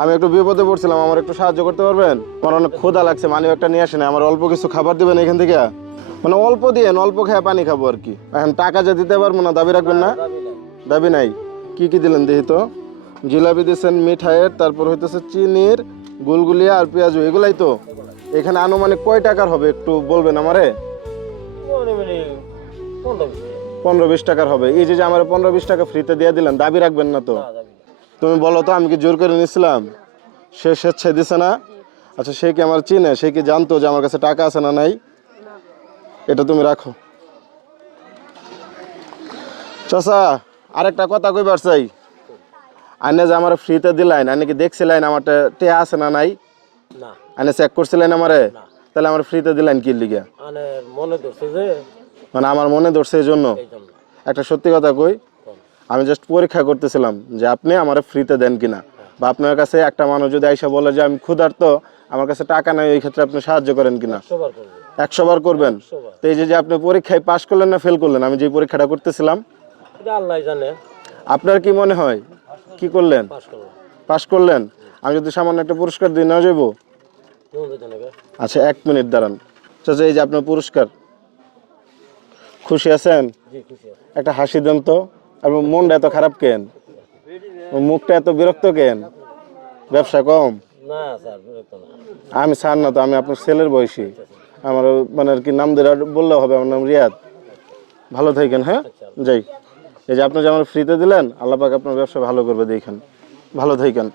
আমি একটু বিপদে পড়ছিলাম, আমার একটু সাহায্য করতে পারবেন? আমার অনেক ক্ষুধা লাগছে, মানি একটা নিয়ে আসেন, আমার অল্প কিছু খাবার দিবেন এখান থেকে, মানে অল্প দিয়েন, অল্প খেয়ে পানি খাবো আর কি। এখন টাকা যে দিতে পারবো না, দাবি রাখবেন না? দাবি নাই। কি কি দিলেন দেখি তো? জিলাপি দিয়েছেন, মিঠাইয়ের, তারপর হইতেছে চিনির, গুলগুলিয়া আর পেঁয়াজু, এগুলাই তো? এখানে আনুমানিক কয় টাকার হবে একটু বলবেন আমারে? 15-20 টাকার হবে। এই যে আমার 15-20 টাকা ফ্রিতে দিয়ে দিলেন, দাবি রাখবেন না তো? তুমি বলো তো, আমি কি জোর করে নিছিলাম? সে স্বেচ্ছায় দিছে না? আচ্ছা, সে কি আমার চিনে? সে কি জানতো যে আমার কাছে টাকা আছে না নাই? এটা তুমি রাখো। চাচা, আরেকটা কথা কইবার চাই। আইনে যে আমার ফ্রিতে দিলেন, আইনে কি দেখছিলেন আমার টেয়া আছে না নাই? আইনে চেক করছিলেন আমারে? তাহলে আমার ফ্রিতে দিলেন কি লিগে? মানে আমার মনে ধরছে এই জন্য। একটা সত্যি কথা কই, আমি জাস্ট পরীক্ষা করতেছিলাম যে আপনি আমার ফ্রিতে দেন কিনা, বা আপনার কাছে একটা মানুষ যদি আইসা বলে যে আমি ক্ষুধার্ত, আমার কাছে টাকা নাই, ওই ক্ষেত্রে আপনি সাহায্য করেন কিনা? 100 বার করবেন। তো এই যে আপনি পরীক্ষায় পাশ করলেন না ফেল করলেন, আমি যে পরীক্ষাটা করতেছিলাম, আল্লাহ জানে। আপনার কি মনে হয় কি করলেন? পাশ করলেন। আমি যদি সামান্য একটা পুরস্কার দিই, না যাবো? আচ্ছা, 1 মিনিট দাঁড়ান। চাচা, এই যে আপনার পুরস্কার, খুশি আছেন? একটা হাসি দেন তো। আর মনটা এত খারাপ কেন? মুখটা এত বিরক্ত কেন? ব্যবসা কম? আমি স্যার না তো, আমি আপনার ছেলের বয়সী। আমার মানে আর কি নাম ধরে বললে হবে, আমার নাম রিয়াদ। ভালো থাকেন, হ্যাঁ? যাই। এই যে আপনি যে আমার ফ্রিতে দিলেন, আল্লাহ পাক আপনার ব্যবসা ভালো করবে, দেখেন। ভালো থাকেন।